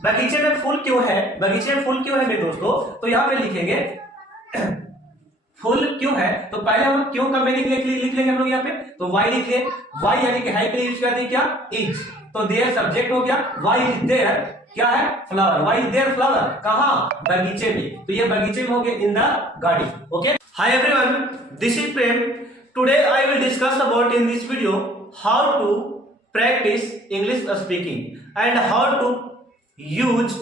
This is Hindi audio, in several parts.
बगीचे में फूल क्यों है, बगीचे में फूल क्यों है मेरे दोस्तों, तो यहाँ पे लिखेंगे फूल क्यों है, तो पहले हम क्यों का मीनिंग लिख लेंगे हम लोग यहाँ पे, तो वाई लिख ले, वाई यानी कि है के लिए यूज करते हैं क्या, इज, तो देयर सब्जेक्ट हो गया, वाई इज देयर क्या है, flower, why is there flower, कहाँ, बगीचे में, तो ये बगीचे में हो गया in the garden. Okay, hi everyone, this is Prem. Today I will discuss about in this video how to practise English speaking and how to use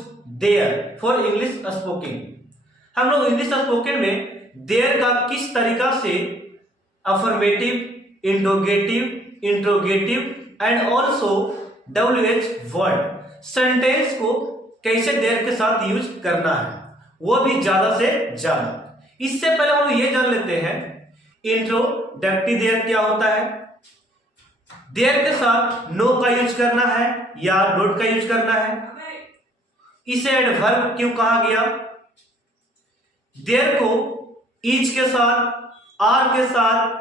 there for English spoken. हम लोग इंग्लिश स्पोकन में देयर का किस तरीका से affirmative, interrogative, interrogative and also WH word sentence को कैसे देयर के साथ यूज करना है, वो भी ज्यादा से ज्यादा। इससे पहले हम ये जान लेते हैं इंट्रोडक्टिव देयर क्या होता है, देयर के साथ नो का यूज करना है या नोट का यूज करना है, इसे एडवर्ब क्यों कहा गया, देयर को इज के साथ, आर के साथ,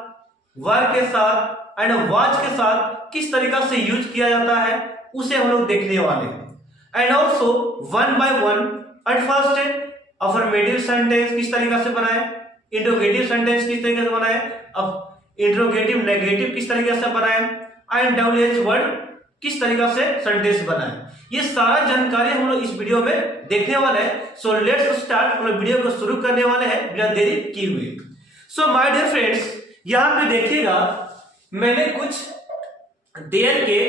वर के साथ एंड वाज के साथ किस तरीका से यूज किया जाता है, उसे हम लोग देखने वाले हैं। And also one by one, at first affirmative sentence किस तरीका से बनाए, इंट्रोगेटिव सेंटेंस किस तरीके से बनाए, अब इंट्रोगेटिव नेगेटिव किस तरीके से बनाए एंड WH वर्ड किस तरीका से सेंटेंस बनाए, ये सारा जानकारी हम लोग इस वीडियो में देखने वाले हैं। सो लेट्स स्टार्ट, हम लोग वीडियो को शुरू करने वाले हैं बिना देरी किए हुए। सो माय डियर फ्रेंड्स, यहां पे देखिएगा मैंने कुछ देयर के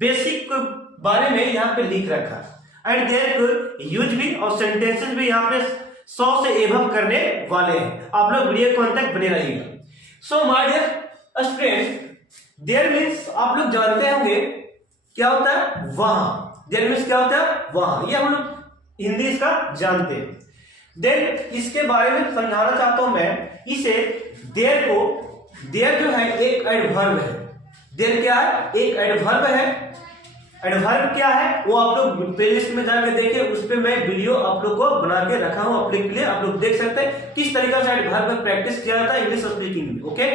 बेसिक बारे में यहां पे लिख रखा है एंड देयर को यूज भी और सेंटेंसेस भी यहां पे 100 से एबव करने वाले हैं। आप लोग वीडियो को अंत तक बने रहिएगा। So my dear students, there means आप लोग जानते होंगे क्या होता है, वहां, देयर मींस क्या होता है, वहां, ये हम लोग हिंदी इसका जानते हैं। देन इसके बारे में समझाना चाहता हूं मैं इसे, देयर को, देयर जो है एक एडवर्ब है, देयर क्या है, एक एडवर्ब है। एडवर्ब क्या है वो आप लोग प्लेलिस्ट में जाकर देखिए, उस पे मैं वीडियो आप लोग को बना के रखा हूं अपने के लिए, आप लोग देख सकते हैं किस तरीके से एडवर्ब में प्रैक्टिस किया जाता है इंग्लिश स्पीकिंग में। ओके,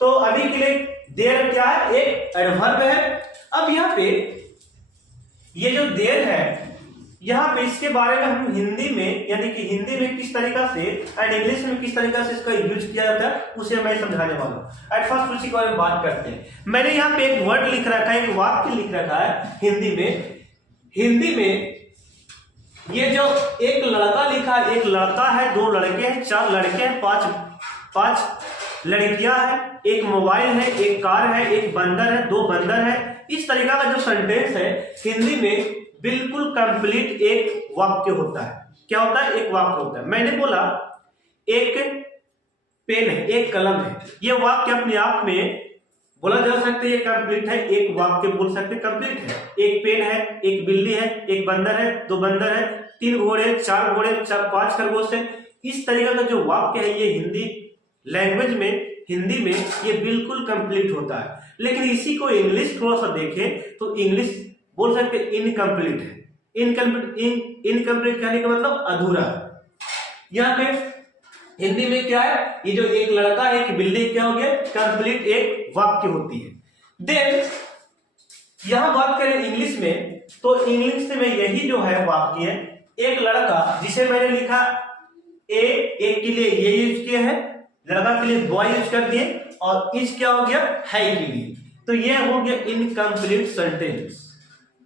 तो अभी के लिए देयर क्या है, एक एडवर्ब है। अब यहाँ पे ये जो देयर है, यहाँ पे इसके बारे में हम हिंदी में, यानी कि हिंदी में किस तरीका से एंड इंग्लिश में किस तरीका से इसका यूज किया जाता है उसे मैं समझाने वाला हूं। एट फर्स्ट उसी के बारे में बात करते हैं। मैंने यहाँ पे एक वर्ड लिख रखा है, एक वाक्य लिख रखा है हिंदी में। हिंदी में ये जो एक लड़का लिखा है, एक लड़का है, दो लड़के हैं, चार लड़के हैं, पांच लड़कियां हैं, एक मोबाइल है, एक कार है, एक बंदर है, दो बंदर है। इस तरीका का जो सेंटेंस है हिंदी में बिल्कुल कंप्लीट एक वाक्य होता है। क्या होता है, एक वाक्य होता है। मैंने बोला एक पेन है, एक कलम है, ये वाक्य अपने आप में बोला जा सकता है, ये कंप्लीट है, एक वाक्य बोल सकते कंप्लीट है। एक पेन है, एक बिल्ली है, एक बंदर है, दो बंदर है, तीन घोड़े, चार घोड़े, पांच खरगोश है। इस तरीके का जो वाक्य है ये हिंदी लैंग्वेज में, हिंदी में ये बिल्कुल कंप्लीट होता है। लेकिन इसी को इंग्लिश थोड़ा सा देखें तो इंग्लिश बोल सकते इनकम्प्लीट है। इनकम्प्लीट कहने का मतलब अधूरा है। यहाँ पे हिंदी में क्या है, ये जो एक लड़का है, एक बिल्ली, क्या हो गया, कंप्लीट एक वाक्य होती है। देन यहां बात करें इंग्लिश में, तो इंग्लिश में यही जो है वाक्य है, एक लड़का, जिसे मैंने लिखा एक के लिए ये यूज किए हैं, लड़का के लिए बॉय यूज कर दिए, और इज क्या हो गया, है के लिए, तो ये हो गया इनकम्प्लीट सेंटेंस,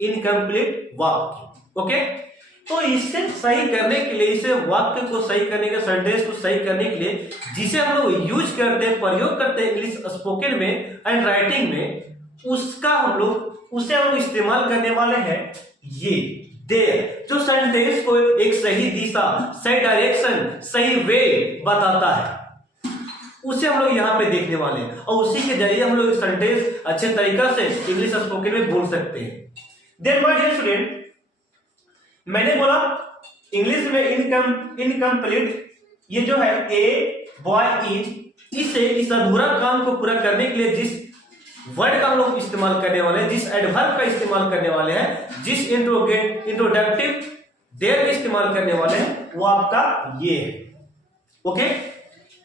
इनकम्प्लीट वाक्य। ओके, तो इसे सही करने के लिए, इसे वाक्य को सही करने के, सेंटेंस को सही करने के लिए जिसे हम लोग यूज करते हैं, प्रयोग करते हैं इंग्लिश स्पोकन में एंड राइटिंग में, उसका हम लोग, उसे हम लोग इस्तेमाल करने वाले हैं ये देयर, जो सेंटेंस को एक सही दिशा, सही डायरेक्शन, सही वे बताता है, उसे हम लोग यहाँ पे देखने वाले हैं, और उसी के जरिए हम लोग सेंटेंस अच्छे तरीका से इंग्लिश स्पोकन में बोल सकते हैं। देन माय डियर स्टूडेंट, मैंने बोला इंग्लिश में इनकम्प्लीट, ये जो है ए बॉय इज, इसे इस अधूरा काम को पूरा करने के लिए जिस वर्ड का हम लोग इस्तेमाल करने वाले हैं, जिस एडवर्ब का इस्तेमाल करने वाले हैं, जिस इंट्रोडक्टिव देयर का इस्तेमाल करने वाले हैं, वो आपका ये है। ओके,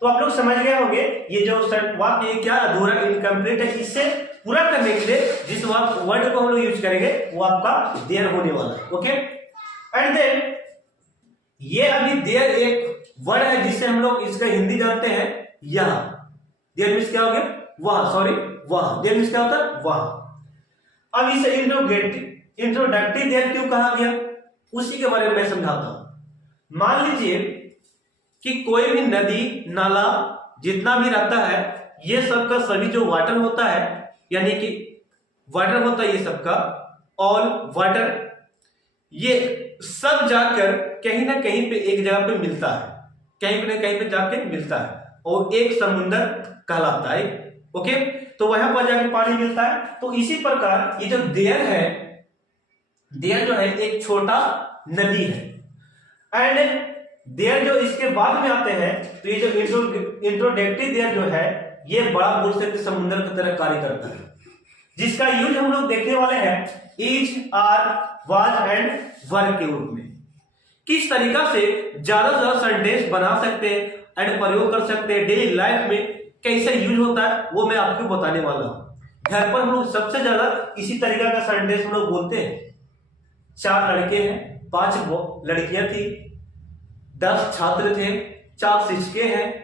तो आप लोग समझ गए होंगे ये जो वाक्य क्या अधूरा, इनकम्प्लीट है, इससे पूरा करने के लिए जिस वर्ड को हम लोग यूज करेंगे वो आपका देयर होने वाला है। ओके, एंड देन ये अभी देयर एक वर्ड है जिससे हम लोग इसका हिंदी जानते हैं यहां। देयर मींस क्या हो गया? वहां, सॉरी वहां। देयर मींस क्या होता है? वहां। अब इसे इंट्रोडक्टरी देयर क्यों कहा गया, उसी के बारे में मैं समझाता हूं। मान लीजिए कि कोई भी नदी नाला जितना भी रहता है, ये सबका सभी जो वाटर होता है, यानी कि वाटर होता है ये सबका, ऑल वाटर, ये सब जाकर कहीं ना कहीं पे एक जगह पे मिलता है, कहीं ना कहीं पे जाके मिलता है और एक समुद्र कहलाता है। ओके, तो वहां पर जाके पानी मिलता है। तो इसी प्रकार ये जो देयर है, देयर जो है एक छोटा नदी है, एंड देयर जो इसके बाद में आते हैं, तो ये जो इंट्रोडक्टरी देयर जो है ये बड़ा बोल सकते समुद्र की तरह कार्य करता है, जिसका यूज हम लोग देखने वाले हैं इज, आर, वाज एंड वर के रूप में। किस तरीका से ज्यादा से ज्यादा सेंटेंस बना सकते हैं एंड प्रयोग कर सकते हैं डेली लाइफ में, कैसे यूज होता है वो मैं आपको बताने वाला हूं। घर पर हम लोग सबसे ज्यादा इसी तरीका का सेंटेंस हम लोग बोलते हैं। 4 लड़के हैं, 5 लड़कियां थी, 10 छात्र थे, 4 शिक्षकें हैं,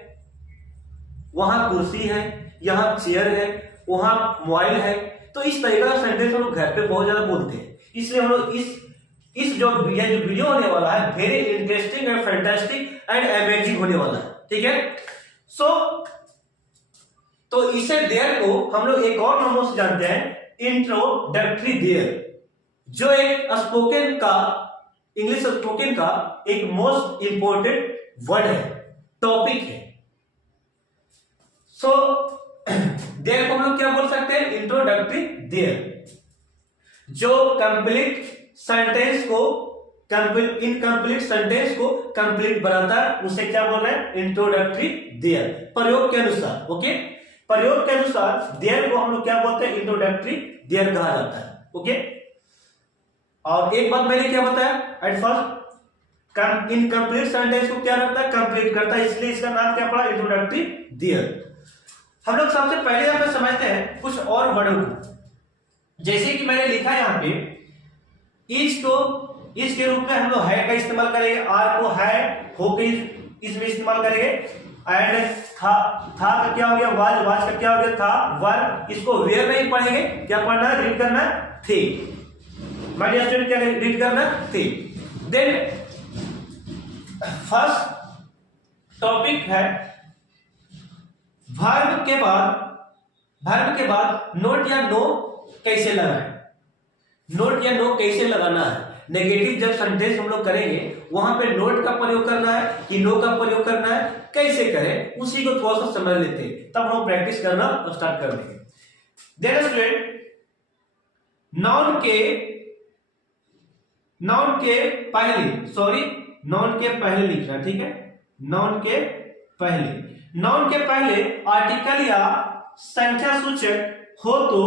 वहां कुर्सी है, यहाँ चेयर है, वहां मोबाइल है। तो इस तरीका का सेंटेंस हम लोग घर पे बहुत ज्यादा बोलते हैं। इसलिए हम लोग इस जो वीडियो होने वाला है very interesting and fantastic and amazing होने वाला है, ठीक है। तो इसे देयर को हम लोग एक और नामों से जानते हैं, इंट्रोडक्टरी देयर, जो एक स्पोकन का, इंग्लिश स्पोकन का एक मोस्ट इंपोर्टेंट वर्ड है, टॉपिक है। सो देयर को हम लोग क्या बोल सकते हैं? इंट्रोडक्टरी देयर, जो कंप्लीट सेंटेंस को, इनकम्प्लीट सेंटेंस को कंप्लीट बनाता है, उसे क्या बोल रहे हैं? Introductory there. प्रयोग के अनुसार, ओके, प्रयोग के अनुसार देयर को हम लोग क्या बोलते हैं? इंट्रोडक्टरी देयर कहा जाता है, ओके। और एक बात मैंने क्या बताया एट फर्स्ट, इनकम्प्लीट सेंटेंस को क्या करता है? कंप्लीट करता है, इसलिए इसका नाम क्या पड़ा? Introductory there. हम लोग सबसे पहले यहाँ पे समझते हैं कुछ और वर्डों को, जैसे कि मैंने लिखा यहाँ पे इज, तो इस के रूप में हम लोग है का इस्तेमाल करेंगे, आर को है, हो के इसमें इस्तेमाल करेंगे, एंड था का क्या हो गया? वाज का क्या हो गया? था। वर, इसको वेयर नहीं पढ़ेंगे, क्या पढ़ना है? रीड करना है, थी। माय डियर स्टूडेंट, क्या रीड करना है? थी। देन फर्स्ट टॉपिक है वर्ब के बाद नोट या नो कैसे लगाएं, नोट या नो कैसे लगाना है। नेगेटिव जब सेंटेंस हम लोग करेंगे वहां पे नोट का प्रयोग करना है कि नो का प्रयोग करना है, कैसे करें उसी को थोड़ा सा समझ लेते हैं, तब हम प्रैक्टिस करना स्टार्ट कर देंगे। देन स्टूडेंट, नाउन के पहले लिखना, ठीक है। नाउन के पहले आर्टिकल या संख्या सूचक हो तो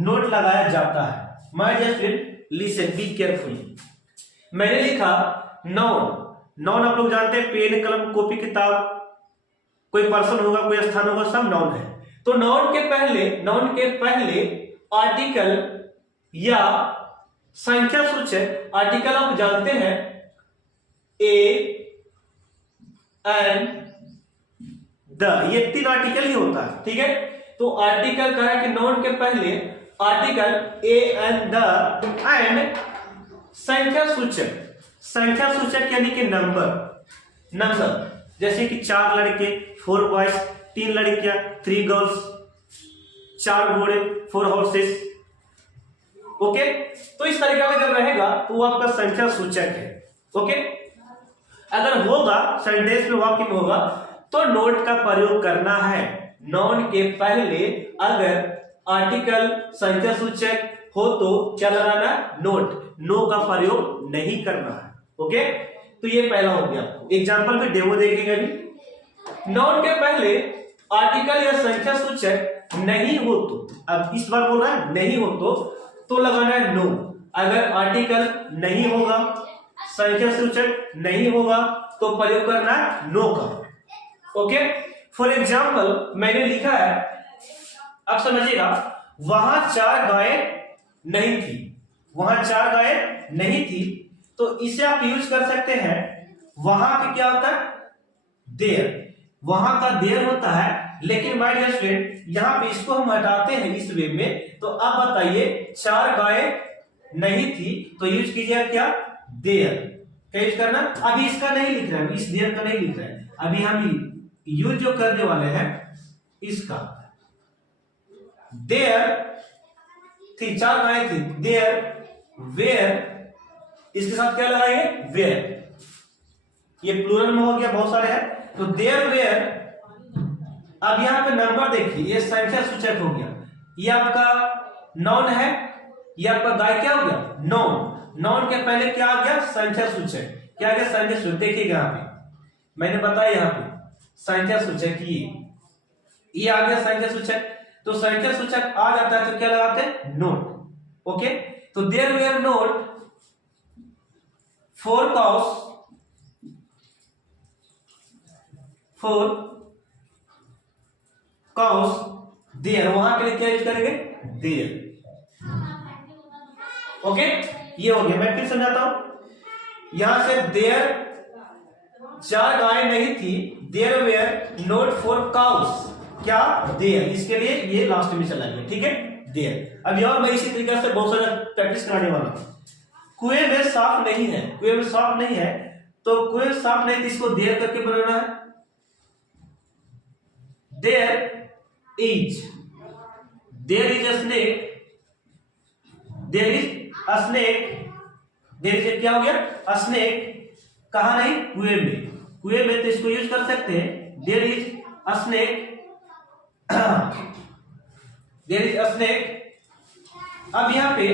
नोट लगाया जाता है। My dear student, listen, be carefully. मैंने लिखा नाउन आप लोग जानते हैं, पेन, कलम, कॉपी, किताब, कोई पर्सन होगा, कोई स्थान होगा, सब नाउन है। तो नाउन के पहले आर्टिकल या संख्या सूचक, आर्टिकल आप जानते हैं ए एंड द, ये 3 आर्टिकल ही होता है, ठीक है। तो आर्टिकल कहा कि नाउन के पहले article A and the, and संख्या सूचक यानी कि नंबर, जैसे कि 4 लड़के, 4 बॉयज, 3 लड़कियां, 3 गर्ल्स, 4 घोड़े, 4 हॉर्सेस, ओके। तो इस तरीका का जब रहेगा तो वो आपका संख्या सूचक है, ओके। अगर होगा सेंटेंस में, वाक्य में होगा तो नोट का प्रयोग करना है। नाउन के पहले अगर आर्टिकल संख्या सूचक हो तो क्या लगाना है? नोट। नो का प्रयोग नहीं करना है, ओके। तो ये पहला हो गया। एग्जांपल पे डेमो देखेंगे अभी। नाउन के पहले आर्टिकल या संख्या सूचक नहीं हो तो, अब इस बार बोल रहा है नहीं हो तो लगाना है नो। अगर आर्टिकल नहीं होगा, संख्या सूचक नहीं होगा तो प्रयोग करना है नो का, ओके। फॉर एग्जाम्पल मैंने लिखा है, अब समझिएगा, वहां 4 गायें नहीं थी, तो इसे आप यूज कर सकते हैं। वहां पे क्या होता है, देयर, वहां का देयर होता है, लेकिन माय डियर स्टूडेंट यहाँ पे इसको हम हटाते हैं इस वे में। तो अब बताइए 4 गायें नहीं थी, तो यूज कीजिएगा क्या, देयर। क्या यूज करना, अभी इसका नहीं लिख रहे हैं, इस देयर का नहीं लिख रहे हैं, अभी हम यूज जो करने वाले हैं इसका। देयर थी, 4 गायें थी, देयर वेयर, इसके साथ क्या लगाएंगे, वेयर। ये प्लूरल में हो गया, बहुत सारे हैं, तो देयर वेयर। अब यहां पे नंबर देखिए, ये संख्या सूचक हो गया, ये आपका नॉन है, ये आपका गाय क्या हो गया, नॉन। नॉन के पहले क्या आ गया, संख्या सूचक। क्या आ गया, संख्या सूचक। देखिएगा यहाँ पे मैंने बताया, यहाँ पे संख्या सूचक ये आ गया संख्या सूचक। तो संख्या सूचक आ जाता है तो क्या लगाते हैं, नोट। ओके, तो there were not 4 cows, 4 cows there, वहां के लिए क्या यूज करेंगे, देयर। ओके, ये हो गया। मैं फिर समझाता हूं, यहां से देयर 4 गायें नहीं थी, देयर वेयर नोट 4 cows, क्या, देयर। इसके लिए ये लास्ट में चला गया, ठीक है, देयर। अब और मैं इसी तरीके से बहुत सारा प्रैक्टिस कराने वाला हूं। कुएं में सांप नहीं है, कुएं में सांप नहीं है, तो कुएं में सांप नहीं, तो इसको देयर करके बनाना है। There is a snake, there is a snake, there is क्या हो गया, अ स्नेक। कहा नहीं, कुएं में, कुएं में, तो इसको यूज कर सकते हैं, there is a snake, there is a snake. अब यहां पे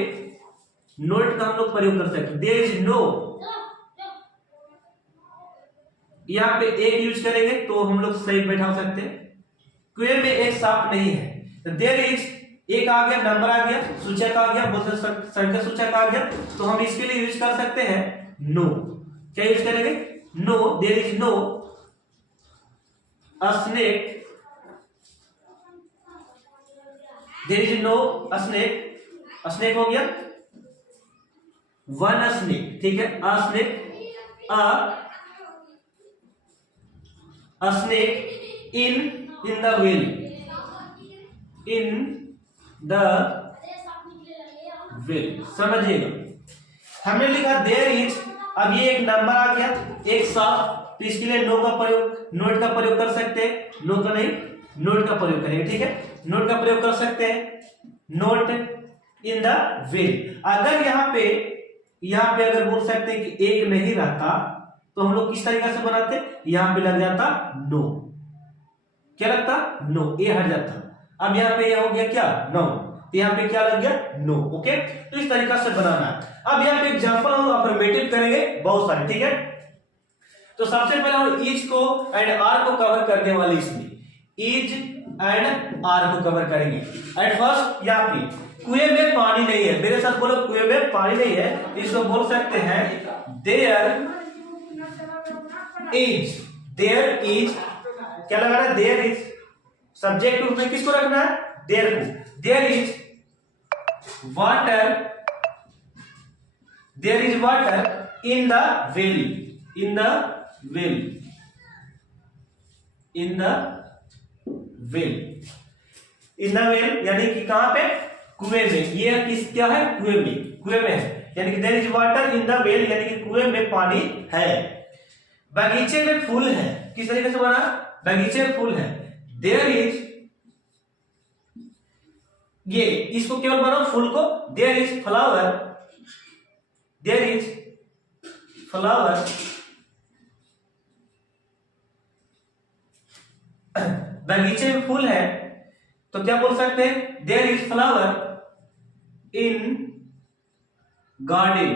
नोट का हम लोग प्रयोग कर सकते हैं, देयर इज नो, यहां पे एक यूज करेंगे तो हम लोग सही बैठा सकते हैं। कुएं में एक सांप नहीं है, तो देयर इज, एक आ गया, नंबर आ गया, सूचक आ गया, बहुत संख्या सूचक आ गया, तो हम इसके लिए यूज कर सकते हैं नो। क्या यूज करेंगे, no, there is no a snake, there is no a snake, a snake हो गया, वन स्नेक, ठीक है, a snake, a snake in the well, in the well. समझिएगा, हमने लिखा देयर इज, अब ये एक नंबर आ गया, एक सांप, तो इसके लिए नो का प्रयोग, नोट का प्रयोग कर सकते हैं, नो का नहीं, नोट का प्रयोग करेंगे, ठीक है, नोट का प्रयोग कर सकते हैं, नोट इन द वेल। अगर यहाँ पे अगर बोल सकते हैं कि एक नहीं रहता, तो हम लोग किस तरीके से बनाते, यहां पे लग जाता नो, क्या लगता, नो, ए हट जाता। अब यहाँ पे यह हो गया क्या, नो, तो यहाँ पे क्या लग गया, नो। ओके, तो इस तरीका से बनाना है। अब यहाँ पे एग्जांपल हम अफर्मेटिव करेंगे बहुत सारे, ठीक है। तो सबसे पहले हम इज को एंड आर को कवर करने वाले, इसमें इज एंड आर को कवर करेंगे। एट फर्स्ट यहाँ पे कुएं में पानी नहीं है, मेरे साथ बोलो, कुएं में पानी नहीं है, इसको बोल सकते हैं देयर इज, देयर इज, क्या लगाना है, देयर इज। सब्जेक्ट रूप में किसको रखना है, देयर को, there is water, there is water in the well, in the well, in the well, in the well, यानी कि कहां पे, कुएं में। ये किस, क्या है, कुएं में, कुएं में है, यानी कि there is water in the well, यानी कि कुएं में पानी है। बगीचे में फूल है, किस तरीके से बना, बगीचे में फूल है, देयर इज, ये इसको केवल बनाओ फूल को, there is flower, there is flower, बगीचे में फूल है, तो क्या बोल सकते हैं, there is flower in garden,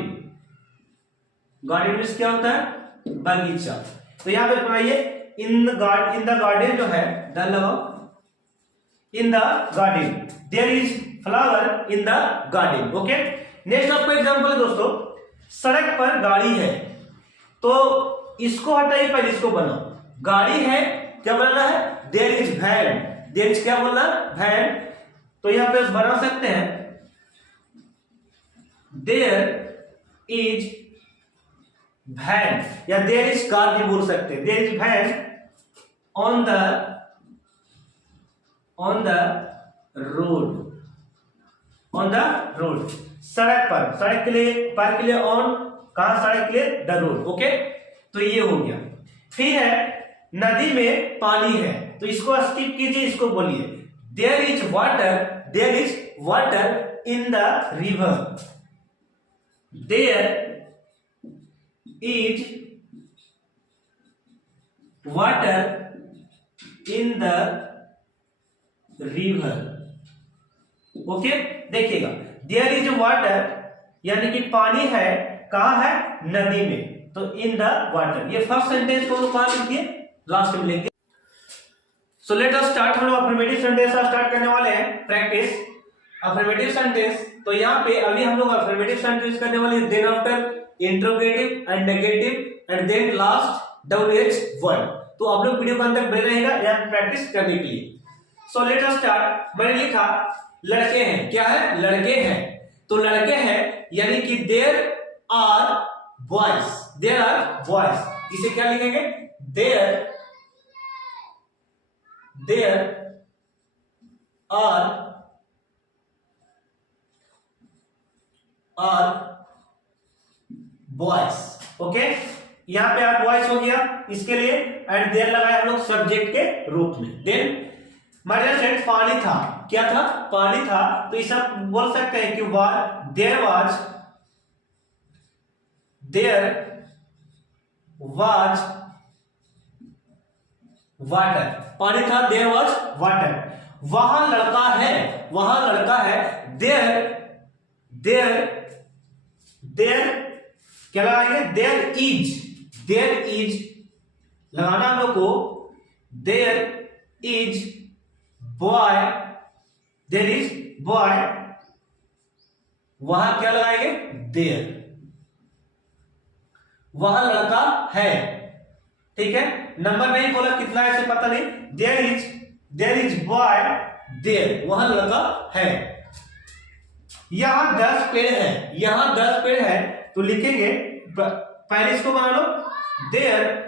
garden में क्या होता है, बगीचा। तो यहां पे बनाइए इन द गार्डन जो है, द लगाओ, in the garden, there is flower in the garden. Okay, next आपको एग्जांपल है दोस्तों, सड़क पर गाड़ी है, तो इसको हटाइए, पहले इसको बनाओ, गाड़ी है, क्या बनाना है, there is van, there is क्या बोलना, वैन। तो यहां पे बना सकते हैं देयर इज वैन या देयर इज कार भी बोल सकते हैं। There is van on the road, on the road, सड़क पर, सड़क के लिए, पर के लिए ऑन, कहां, सड़क के लिए द रोड। ओके, तो ये हो गया। फिर है नदी में पानी है, तो इसको स्किप कीजिए, इसको बोलिए there is water, there is water in the river, there is water in the river. Okay, देखिएगा देयर इज वाटर यानी कि पानी है, कहां है, नदी में, तो इन द वाटर। ये फर्स्ट सेंटेंस को कहां लिखिए, लास्ट में लिखिए। So let us start. हम लोग अफर्मेटिव सेंटेंस स्टार्ट करने वाले हैं प्रैक्टिस अफर्मेटिव सेंटेंस। तो यहाँ पे अभी हम लोग अफर्मेटिव सेंटेंस करने वाले हैं, then after interrogative and negative and then last WH word. तो आप लोग वीडियो के अंदर बने रहेगा यहाँ प्रैक्टिस करने के लिए। सो लेट अस स्टार्ट। मैंने लिखा लड़के हैं, क्या है, लड़के हैं, तो लड़के हैं यानी कि there are boys, there are boys. इसे क्या लिखेंगे, देयर आर बॉयज। ओके, यहां पे आर बॉयज हो गया, इसके लिए एंड देयर लगाया हम लोग सब्जेक्ट के रूप में। देन माय फ्रेंड पानी था, क्या था, पानी था, तो इसे आप बोल सकते हैं कि देयर वाज वाटर, पानी था, देयर वाज वाटर। वहां लड़का है, वहां लड़का है, देयर क्या लगाएंगे, देयर इज लगाना हम लोग को, there is boy, there is boy, वहां क्या लगाएंगे, देयर, वहां लड़का है। ठीक है, नंबर नहीं बोला कितना है ऐसे पता नहीं, देयर इज बॉय देयर, वहां लड़का है। यहां 10 पेड़ है, यहां 10 पेड़ है, तो लिखेंगे, पहले इसको बना लो, देयर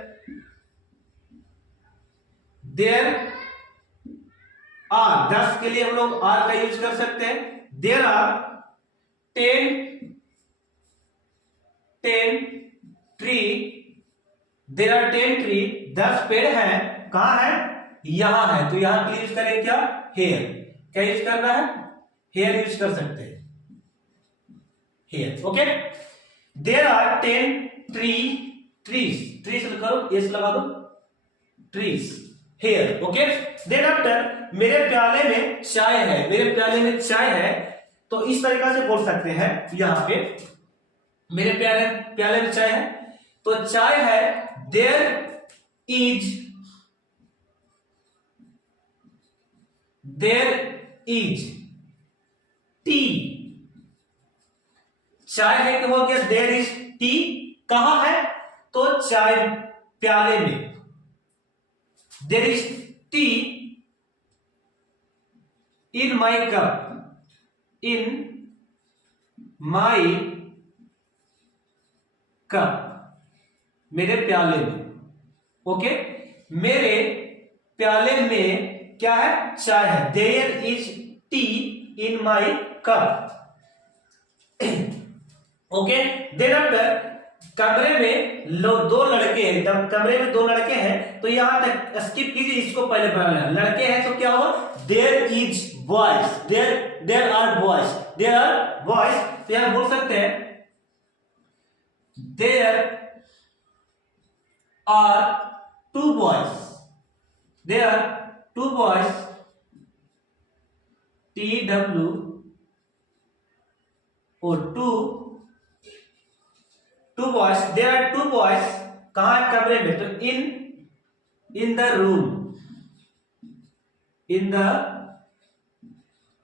आर, 10 के लिए हम लोग आर का यूज कर सकते हैं। There are 10 tree, there are 10 tree, 10 पेड़ है, कहां है, यहां है, तो यहां के लिए यूज करें क्या, हेयर। क्या यूज करना है, हेयर यूज कर सकते हैं, here. Okay, there are 10 trees, trees करो, एस लगा दो, trees, here. Okay, then after मेरे प्याले में चाय है, मेरे प्याले में चाय है, तो इस तरीका से बोल सकते हैं, यहां पे मेरे प्याले में चाय है, तो चाय है, देयर इज टी, चाय है कि हो गया, देयर इज टी, कहां है, तो चाय प्याले में, there is tea in my cup, in my cup, मेरे प्याले में। ओके, मेरे प्याले में क्या है, चाय है, there is tea in my cup. Okay, then after कमरे में दो लड़के हैं, जब कमरे में 2 लड़के हैं, तो यहां तक स्किप कीजिए, इसको पहले बनाना, लड़के हैं तो क्या होगा, there is boys, there are boys, there are boys, तो यहां बोल सकते हैं there are 2 boys, there are 2 boys, TW और 2 बॉयज, देयर आर 2 बॉयज, कहां है, कमरे में, तो in the room, in the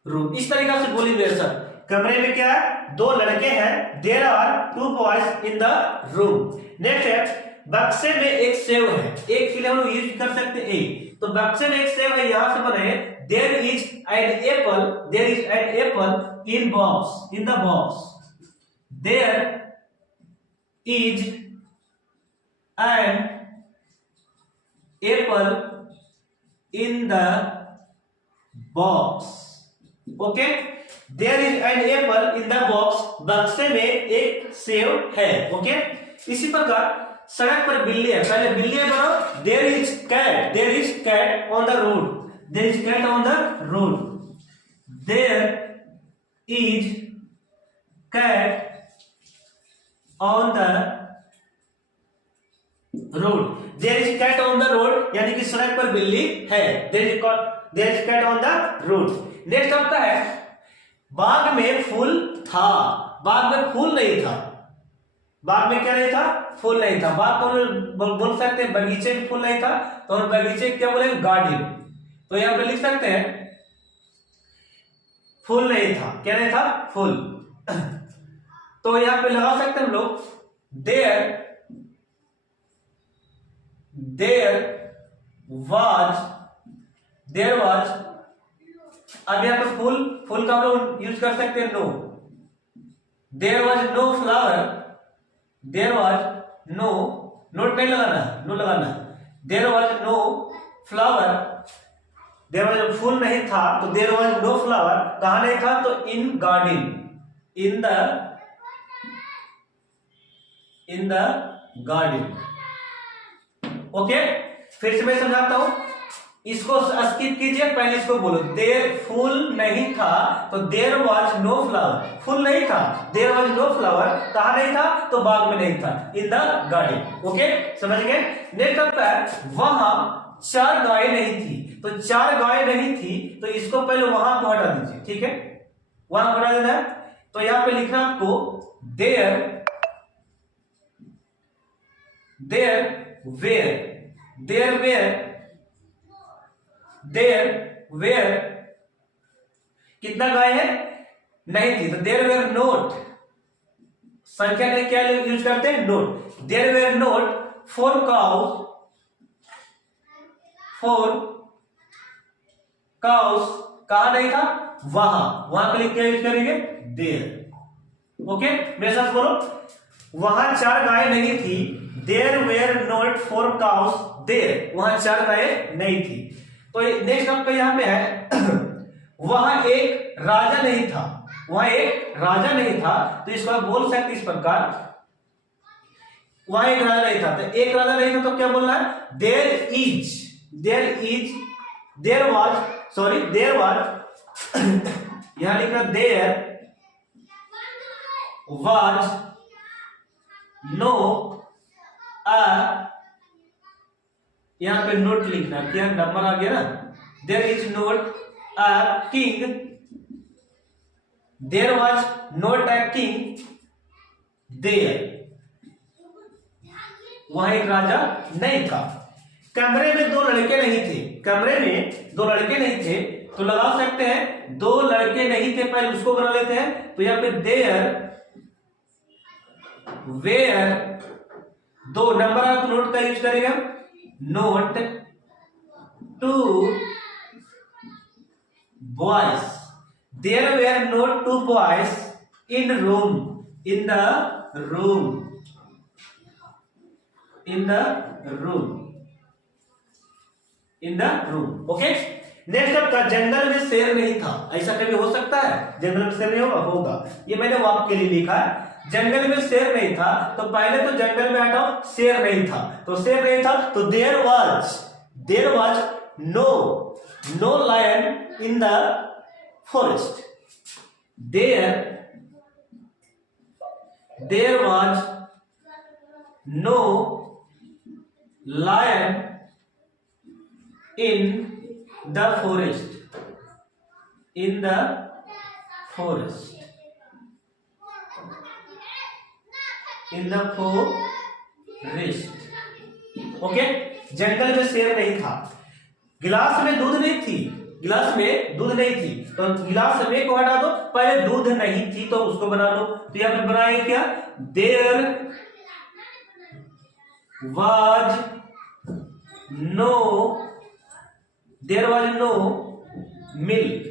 room. इस तरीका से बोली मेरे साथ, कमरे में क्या है, 2 लड़के हैं, there are 2 boys in the room. Next है, बक्से में एक सेव है, एक के लिए हम लोग यूज कर सकते हैं एक, तो बक्से में एक सेव है, यहां से बने, there is an apple in box, in the box, there is an apple in the box. Okay, there is an apple in the box, बक्से में एक सेब है। ओके, इसी प्रकार सड़क पर बिल्ली है, पहले बिल्ली है बनाओ, there is cat on the road, there is cat on the road, there is cat on the road, there is cat on the road यानी कि सड़क पर बिल्ली है, there is cat on the road. Next आपका है बाग में फूल था, बाग में फूल नहीं था, बाग में क्या नहीं था, फूल नहीं था। बाग को बोल सकते हैं बगीचे में फूल नहीं था, तो हम बगीचे क्या बोले, गार्डन। तो यहां पे लिख सकते हैं फूल नहीं था, क्या नहीं था, फूल। तो यहां पे लगा सकते हैं हम लोग देयर वाज। अब यहाँ पे फूल का हम लोग यूज कर सकते हैं no, there was no flower, there was no, note नहीं लगाना, नो लगाना, there was no flower, there was फूल नहीं था, तो देयर वाज नो फ्लावर कहां नहीं था, तो इन garden, in the garden. Okay, फिर से मैं समझाता हूं, इसको स्किप कीजिए, पहले इसको बोलो, देयर फूल नहीं था, तो देयर वाज नो फ्लावर, फूल नहीं था, देयर वाज नो फ्लावर कहां नहीं था, तो बाग में नहीं था, इन द गार्डन। ओके, समझ गए। नेक्स्ट आता है वहां 4 गाय नहीं थी, तो 4 गाय नहीं थी, तो इसको पहले वहां को हटा दीजिए, ठीक है, वहां हटा देना है। तो यहां पे लिखना आपको देयर वेयर कितना गाय है, नहीं थी, तो देयर वेयर नोट, संख्या में क्या यूज करते हैं, not, there were not 4 cows कहां नहीं था, वहां के लिए क्या यूज करेंगे, देयर। ओके, मेरे साथ बोलो, वहां 4 गाय नहीं थी, there were not 4 cows there, वहां 4 गाय नहीं थी। तो नेक्स्ट आपका यहां पे है वहां एक राजा नहीं था, वहां एक राजा नहीं था, तो इसको आप बोल सकते इस प्रकार, वहां एक राजा नहीं था, तो एक राजा नहीं था तो क्या बोलना है, देयर वाज यहां लिखना देयर वाज नो यहां पे नोट लिखना, क्या नंबर आ गया ना, there is not a king, there was not a king there, वहां एक राजा नहीं था। कमरे में 2 लड़के नहीं थे, कमरे में 2 लड़के नहीं थे, तो लगा सकते हैं 2 लड़के नहीं थे, पहले उसको बना लेते हैं। तो यहां पे there were 2 number of not का यूज करेंगे हम, not 2 boys, there were not 2 boys in the room. Okay, next आपका जंगल में शेर नहीं था, ऐसा कभी हो सकता है, जंगल में शेर नहीं होगा, ये मैंने वाक्य के लिए लिखा है, जंगल में शेर नहीं था, तो पहले तो जंगल में हटाओ, शेर नहीं था, तो शेर नहीं था, तो there was no lion in the forest, there was no lion in the forest, okay, जंगल में शेर नहीं था, गिलास में दूध नहीं थी, तो गिलास में को हटा दो, पहले दूध नहीं थी तो उसको बना दो, तो यहां पे बनाएंगे क्या, देयर वाज नो मिल्क,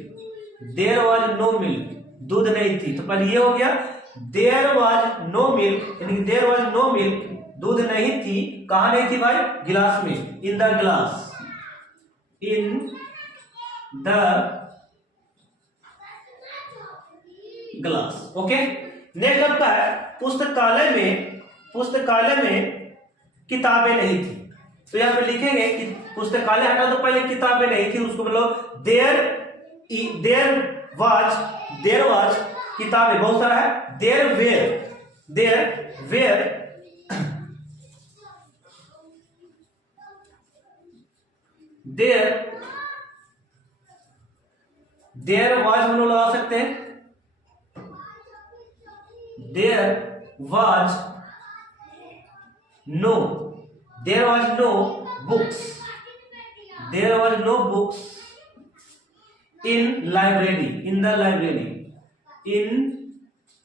दूध नहीं थी, तो पहले ये हो गया, देयर वाज नो मिल्क, यानी देयर वाज नो मिल्क, दूध नहीं थी, कहां नहीं थी भाई, गिलास में, in the glass, in the glass. Okay, next आपका है पुस्तकालय में किताबें नहीं थी। तो यहां पे लिखेंगे कि पुस्तकालय हटा दो, पहले किताबें नहीं थी, उसको मतलब देयर वाज किताबें बहुत सारा है, देयर वेयर देयर वाज हम लोग लगा सकते हैं, there was no books, in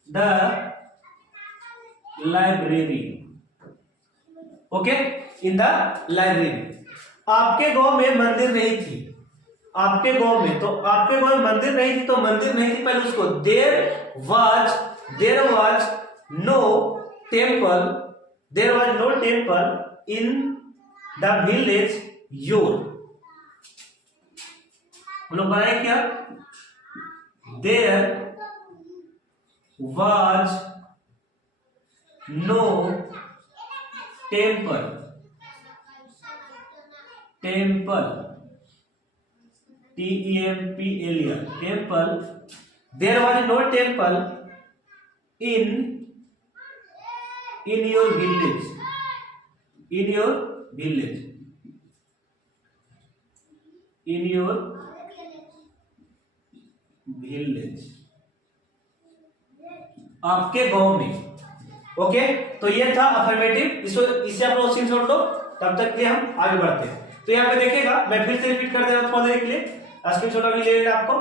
the library. Okay, in the library. आपके गांव में मंदिर नहीं थी, आपके गांव में मंदिर नहीं थी, तो मंदिर नहीं थी पहले उसको there was no temple in the village your. हम लोग बनाए क्या, there was no temple TEMPLE temple, there was no temple in your village, आपके गांव में। ओके, तो ये था अफर्मेटिव, इससे आप लोग स्क्रीनशॉट लो, तब तक के हम आगे बढ़ते हैं। तो यहाँ पे देखिएगा, मैं फिर से रिपीट कर दे रहा हूं थोड़ा देर के लिए, स्क्रीनशॉट अभी ले लेना आपको।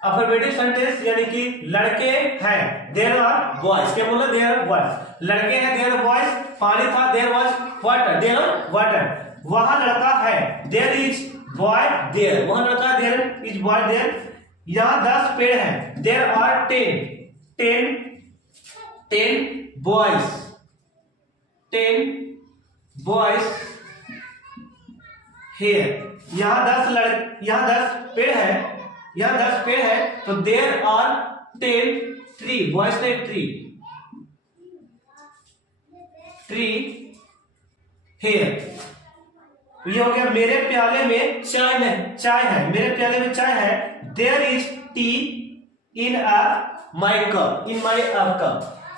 अफर्मेटिव सेंटेंस यानी कि लड़के हैं, देयर आर बॉयज, क्या बोला, देयर आर बॉयज, लड़के हैं, देयर आर बॉयज, पानी था, there was water, there are water, वहां लड़का है, देयर इज बॉय देयर, वहां लड़का, देयर इज बॉय देयर, यहां 10 पेड़ हैं, देयर आर 10 बॉयज हियर, यहां 10 पेड़ है, तो देयर आर 10 ट्री, बॉयज ने ट्री हियर। ये हो गया, मेरे प्याले में चाय है, there is tea in my cup,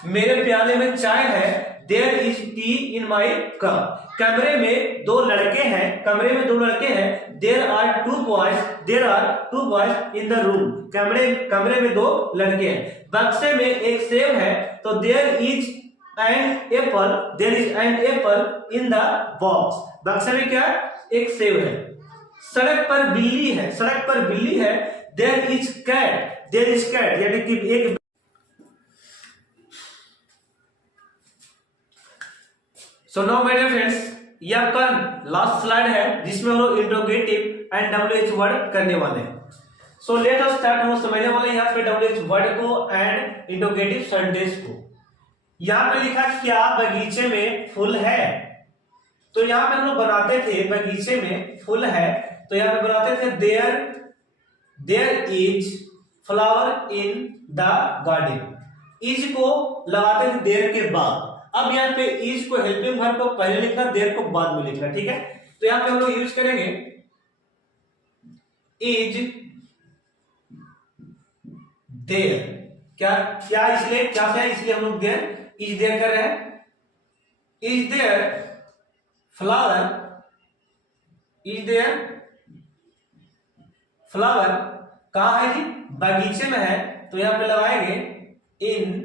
मेरे प्याले में चाय है, there is tea in my cup. कमरे में दो लड़के हैं, there are two boys in the room, कमरे में 2 लड़के हैं। बक्से में एक सेब है, तो there is an apple in the box, बक्से में क्या है, एक सेब है। सड़क पर बिल्ली है, देयर इज कैट, यानी कि एक। So now my dear friends, यह आपका लास्ट स्लाइड है जिसमें हम लोग इंट्रोगेटिव एंड WH वर्ड करने वाले हैं। सो लेट अस स्टार्ट, हम समझने वाले हैं यहाँ पे WH वर्ड को एंड इंट्रोगेटिव सेंटेंस को। यहाँ पे लिखा क्या बगीचे में फूल है, तो यहाँ पे हम लोग बनाते थे बगीचे में फूल है, तो यहाँ पे बनाते थे there is flower in the garden, is को लगाते थे देयर के बाद। अब यहाँ पे इज को हेल्पिंग वर्ब को पहले लिखना, देयर को बाद में लिखना, ठीक है। तो यहाँ पे हम लोग यूज करेंगे इज देयर, क्या इसलिए हम लोग देयर इज देयर कर रहे हैं। इज देयर फ्लावर कहां है जी, बगीचे में है, तो यहां पे लगाएंगे इन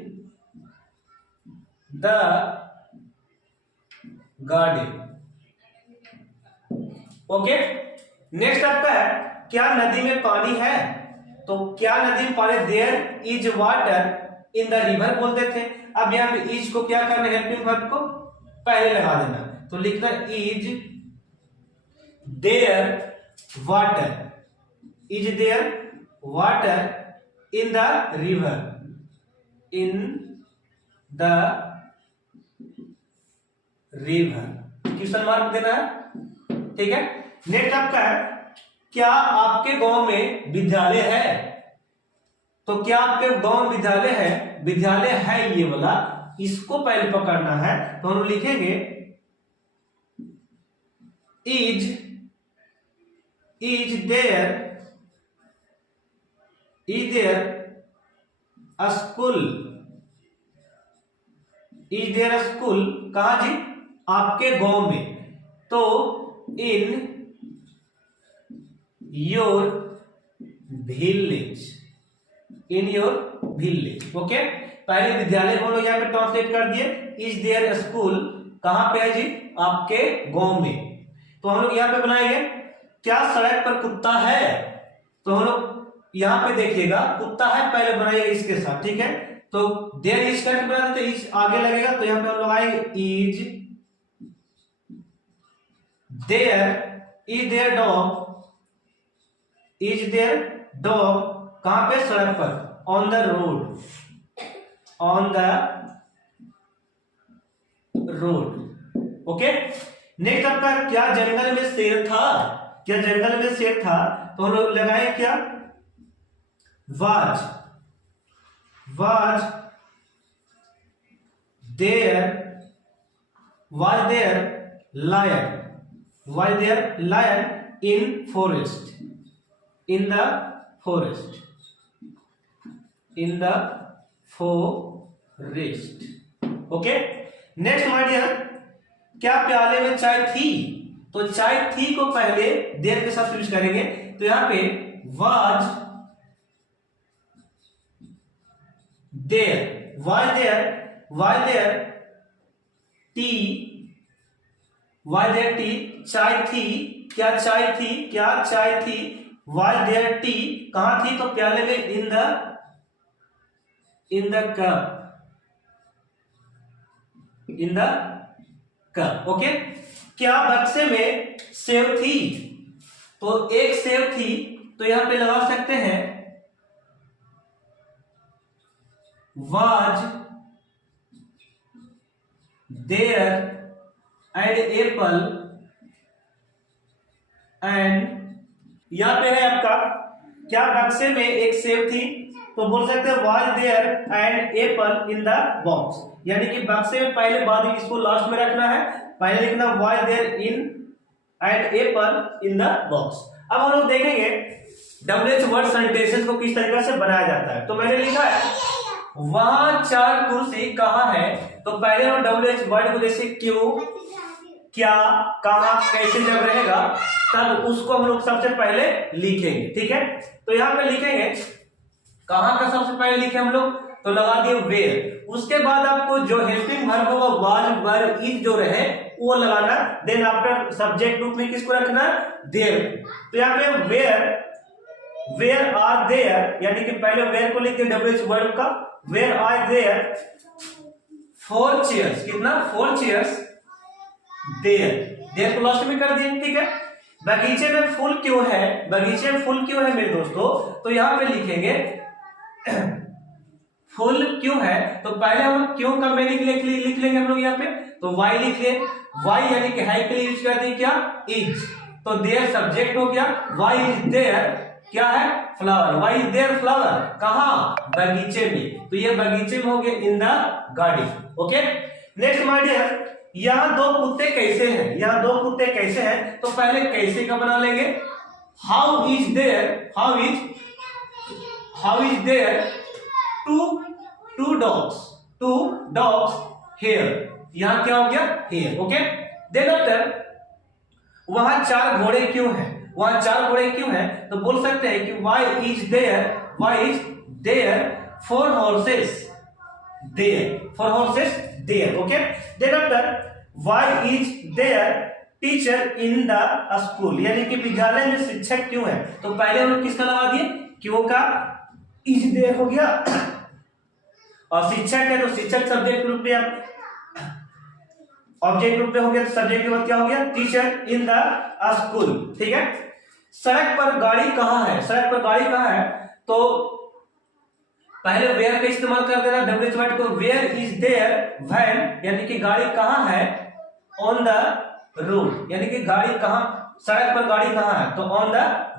द गार्डन। ओके, नेक्स्ट आपका है क्या नदी में पानी है, तो क्या नदी में पानी, there is water in the river बोलते थे। अब यहां पे इज को क्या करना, हेल्पिंग वर्ब को पहले लगा देना, तो लिखना is there water in the the river, question mark देना है, ठीक है। नेक्स्ट आपका है, क्या आपके गांव में विद्यालय है? तो क्या आपके गांव में विद्यालय है? विद्यालय है ये वाला, इसको पहले पकड़ना है। तो हम लिखेंगे is there school, is there school कहा जी? आपके गांव में। तो in your village, in your village, okay. पहले विद्यालय को लोग यहाँ पे ट्रांसलेट कर दिए, इज देयर स्कूल कहां पे है जी? आपके गांव में। तो हम लोग यहाँ पे बनाएंगे, क्या सड़क पर कुत्ता है? तो हम लोग यहाँ पे देखिएगा कुत्ता है, पहले बनाइएगा इसके साथ, ठीक है। तो देयर इज करके बना देते, इज आगे लगेगा, तो यहाँ पे हम लोग आएंगे is there dog, is there dog कहां पे? सड़क पर, on the road, on the road, okay. Next आपका, क्या जंगल में शेर था? क्या जंगल में शेर था? तो हम लोग लगाए क्या? Was there lion in forest, in the forest, okay. Next my dear, क्या प्याले में चाय थी? तो चाय थी को पहले देयर के साथ यूज करेंगे। तो यहां पे वाज देयर टी, चाय थी, क्या चाय थी? वाज देयर टी कहां थी? तो प्याले में, इन द कप, ओके। क्या बक्से में सेव थी? तो एक सेव थी, तो यहां पे लगा सकते हैं was there and apple and, यहां पे है आपका, क्या बक्से में एक सेव थी? तो बोल सकते हैं was there and apple in the box, यानी कि बक्से में पहले बाद इसको लास्ट में रखना है, पहले लिखना was there in and apple in the box. अब हम लोग देखेंगे WH वर्ड सेंटेंसेस को किस तरीके से बनाया जाता है। तो मैंने लिखा है वहां 4 कुर्सी कहां है? तो पहले हम WH वर्ड को जैसे क्यों, क्या, कहां, कैसे जब रहेगा तब उसको हम लोग सबसे पहले लिखेंगे, ठीक है। तो यहां पे लिखेंगे, कहां का सबसे पहले लिखे हम लोग? तो लगा दिए वेयर। उसके बाद आपको जो हेल्पिंग वर्ब होगा वाज, वर, इज जो रहे वो लगाना। देन आफ्टर सब्जेक्ट ग्रुप में किसको रखना? देयर। तो यहाँ पे वेयर आर देयर, यानी कि पहले वेयर को लिख दिया WH वर्ड का, वेयर आर देयर 4 चेयर्स, कितना? 4 चेयर्स देयर को लास्ट में कर दिए, ठीक है। बगीचे में फूल क्यों है? बगीचे में फूल क्यों है मेरे दोस्तों? तो यहां पे लिखेंगे फूल क्यों है? तो पहले हम क्यों का मीनिंग लिख लेंगे हम लोग यहाँ पे। तो वाई लिख ले, वाई यानी कि है के लिए यूज करते हैं क्या? इज। तो देयर सब्जेक्ट हो गया, वाई इज देयर क्या है? Flower. Why is there flower कहां? बगीचे में। तो ये बगीचे में हो गया in the garden, okay. Next my dear, यहाँ 2 कुत्ते कैसे हैं? यहाँ 2 कुत्ते कैसे हैं? तो पहले कैसे का बना लेंगे, how is there two dogs here, यहां क्या हो गया? Hair, okay. देन आफ्टर वहां 4 घोड़े क्यों हैं? वहां 4 घोड़े क्यों हैं? तो बोल सकते हैं कि why is there 4 horses there, okay. Then after why is there teacher in the school, यानी कि विद्यालय में शिक्षक क्यों है? तो पहले हम लोग किसका लगा दिए? क्यों का, इज देयर हो गया, और शिक्षक है तो शिक्षक सब्जेक्ट ग्रुप में, ऑब्जेक्ट ग्रुप में हो गया, तो सब्जेक्ट के बाद क्या हो गया? टीचर इन द स्कूल, ठीक है। सड़क पर गाड़ी कहां है? सड़क पर गाड़ी कहां है? तो पहले वेयर का इस्तेमाल कर देना WH को, वेयर इज देयर व्हेन, यानी कि गाड़ी कहाँ है, ऑन द रोड, यानी कि गाड़ी कहाँ, सड़क पर गाड़ी कहाँ है, तो ऑन द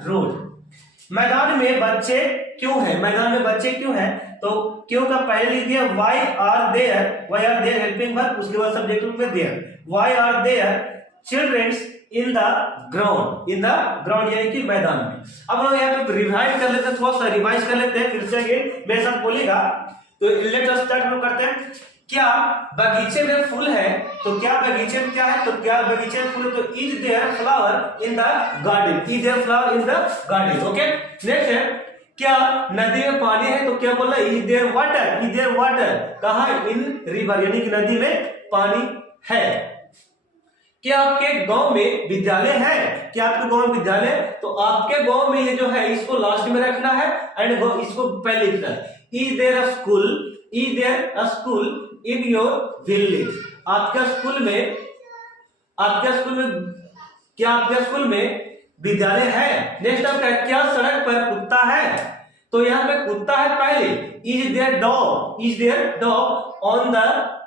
रोड। मैदान में बच्चे क्यों हैं, मैदान में बच्चे क्यों हैं, तो क्यों का पहले लिख दिया why are there helping verb, उसके बाद सब्जेक्ट में there, why are there childrens in the ground, in the ground यानी कि मैदान में। अब लोग यहाँ पे रिवाइज कर लेते हैं, थोड़ा सा रिवाइज कर लेते हैं फिर से अगेन मेरे साथ बोलेगा। तो लेट अस स्टार्ट हम करते हैं। क्या बगीचे में फूल है, तो क्या बगीचे में क्या है, तो क्या बगीचे में फूल है, तो is there flower in the garden, is there flower in the garden. Okay, next है क्या नदी में पानी है, तो क्या बोला, is there water, is there water कहाँ, इन रिवर, यानी कि नदी में पानी है। क्या आपके गांव में विद्यालय है, क्या आपके गांव में विद्यालय, तो आपके गांव में ये जो है इसको लास्ट में रखना है एंड इसको पहले लिखना है। Is there a school, is there a school in your village, आपके स्कूल में, आपके स्कूल में, क्या आपके स्कूल में विद्यालय है। नेक्स्ट आपका क्या सड़क पर कुत्ता है, तो यहाँ पे कुत्ता है पहले, is there dog, is there dog on the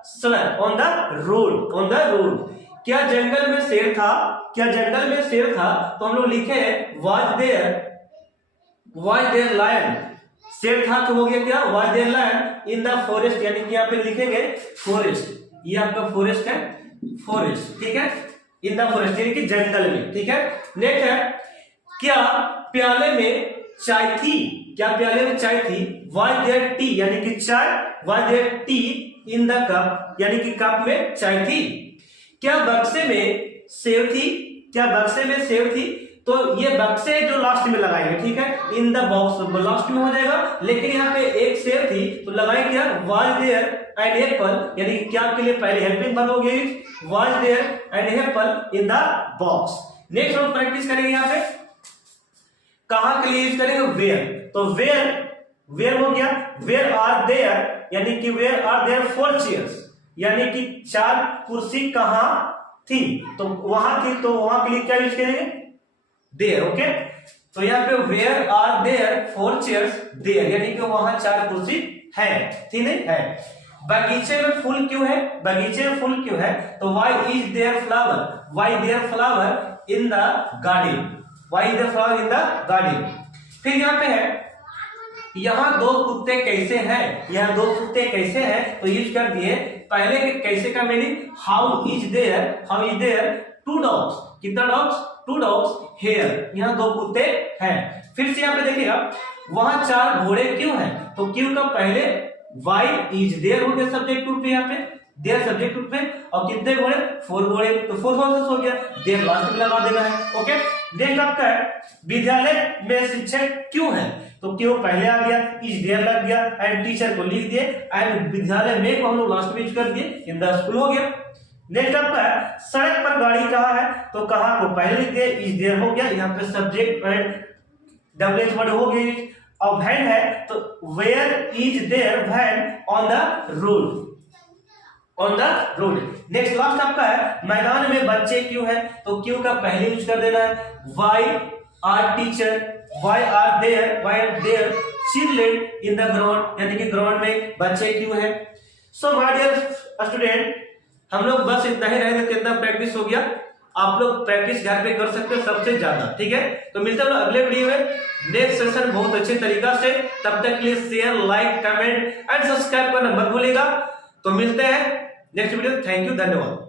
सड़क, on the road, on the road. क्या जंगल में शेर था, क्या जंगल में शेर था, तो हम लोग लिखे वाज देयर लायन, शेर था तो हो गया क्या, was there lion in the forest, यानी कि यहाँ पे लिखेंगे फॉरेस्ट, ये आपका फॉरेस्ट है, फॉरेस्ट, ठीक है, इन द फॉरेस्ट यानी कि जंगल में, ठीक है। नेक्स्ट है क्या प्याले में चाय थी, क्या प्याले में चाय थी, वाज देयर टी, यानी कि चाय, was there tea in the cup, यानी कि कप में चाय थी। क्या बक्से में सेव थी, क्या बक्से में सेव थी, तो ये बक्से जो लास्ट में लगाएंगे, ठीक है, इन द बॉक्स लास्ट में हो जाएगा, लेकिन यहाँ पे एक सेव थी तो लगाएंगे क्या, वाज देयर एंड एप्पल, यानी कि क्या आपके लिए पहले हेल्पिंग वर्ब हो गया, was there and apple in the box. Next हम प्रैक्टिस करेंगे, यहाँ पे कहां के लिए यूज करेंगे, वेयर, तो वेयर हो गया, वेयर आर देयर, यानी कि वेयर आर देयर 4 चेयर्स, यानी कि 4 कुर्सी कहां थी, तो वहां थी, तो वहां के लिए क्या यूज करेंगे, देयर। ओके, तो यहाँ पे where are there 4 chairs there, यानी कि वहां 4 कुर्सी है, थी नहीं है। बगीचे में फूल क्यों है, बगीचे में फूल क्यों है, तो why is there flower, why there flower in the garden, why is there flower in the garden. फिर यहाँ पे है यहाँ 2 कुत्ते कैसे हैं, यहाँ 2 कुत्ते कैसे हैं, तो यूज कर दिए पहले के कैसे का meaning, how is there 2 dogs, कितना डॉग्स, 2 डॉग्स हेयर, यहाँ 2 कुत्ते हैं। फिर से यहाँ पे देखिएगा वहां 4 घोड़े क्यों हैं, तो क्यों का पहले वाई इज देयर हो गया सब्जेक्ट रूप पे, यहाँ पे देयर सब्जेक्ट रूप में, और कितने घोड़े, 4 घोड़े, तो 4 वर्सेस हो गया, देयर लास्ट में लगा देना है। ओके, नेक्स्ट आपका है विद्यालय में शिक्षक क्यों है, तो क्यों पहले आ गया, इज देयर लग गया एंड टीचर को लिख दिए एंड विद्यालय में को हम लोग लास्ट में यूज कर दिए, इन द स्कूल हो गया। नेक्स्ट आपका है सड़क पर गाड़ी कहाँ है, तो कहाँ को पहले लिख दिए, इज देयर हो गया, यहाँ पे सब्जेक्ट एंड WH वर्ड हो गई। अब वैन है तो where is there van on the road, on the road. Next last आपका है मैदान में बच्चे क्यों है, तो क्यों का पहले यूज कर देना है, why are teacher, why are there children in the ground, यानी कि ग्राउंड में बच्चे क्यों है। सो माय डियर स्टूडेंट, हम लोग बस इतना ही रहेगा, कितना प्रैक्टिस हो गया, आप लोग प्रैक्टिस घर पे कर सकते हो सबसे ज्यादा, ठीक है। तो मिलते हैं अगले वीडियो में नेक्स्ट सेशन बहुत अच्छे तरीका से, तब तक के लिए share, like, comment and subscribe करना मत भूलिएगा। तो मिलते हैं नेक्स्ट वीडियो, थैंक यू, धन्यवाद।